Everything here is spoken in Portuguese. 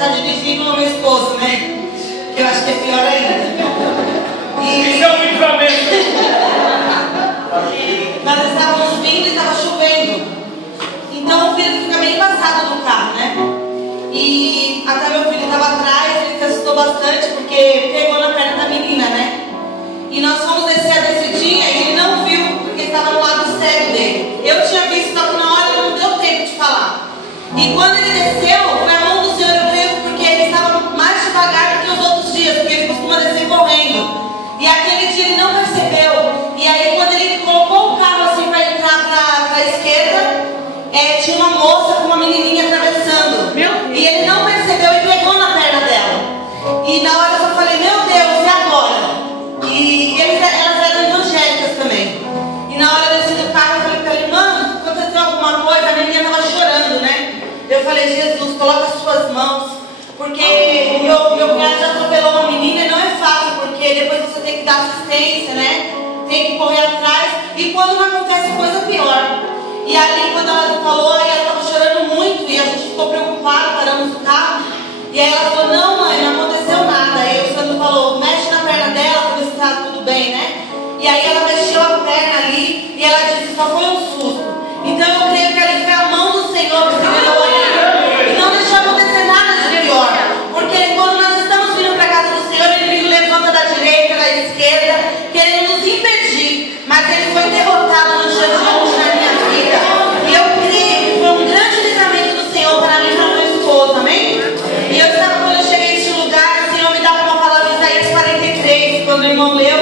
está dirigindo o meu esposo, né? Que eu acho que é pior ainda. Isso é um livramento. Nós estávamos vindo e estava chovendo. Então o filho fica meio embaçado no carro, né? E até meu filho estava atrás, ele se assustou bastante porque pegou na perna da menina, né? E nós fomos descer desse dia e ele não viu porque estava no lado cego dele. Eu tinha visto, só que na hora não deu tempo de falar. E quando ele desceu, foi a mão do Senhor, eu creio, porque ele estava mais devagar do que os outros dias, porque ele costuma descer correndo. E aquele dia ele não percebeu. E aí quando ele colocou o carro assim para entrar para a esquerda, tinha uma moça com uma menininha atravessando. E ele não percebeu e pegou na perna dela. E na hora eu só falei, meu Deus, e agora? E elas eram evangélicas também. E na hora eu desci do carro, eu falei para ele, mano, aconteceu alguma coisa? A menina estava chorando, né? Eu falei, Jesus, coloca as suas mãos. Porque meu cunhado já atropelou uma menina e não é fácil, porque depois você tem que dar assistência, né? Tem que correr atrás. E quando não acontece coisa pior. E ali quando ela falou, ela estava chorando muito e a gente ficou preocupado, paramos o carro. E aí ela falou, não mãe, não aconteceu nada. Aí o Sandro falou, mexe na perna dela para ver se está tudo bem, né? E aí ela mexeu a perna ali e ela disse, só foi um susto. Então eu creio que ali foi a mão do Senhor que se levou ali. E não deixou acontecer nada de pior. Porque quando nós estamos vindo para a casa do Senhor, o inimigo levanta da direita, da esquerda, querendo nos impedir. Mas ele foi derrotado no dia de hoje na minha vida. E eu creio que foi um grande livramento do Senhor para mim e para meu esposo, amém? E eu estava, quando eu cheguei neste lugar, o Senhor me dava uma palavra em Isaías 43, quando o irmão leu.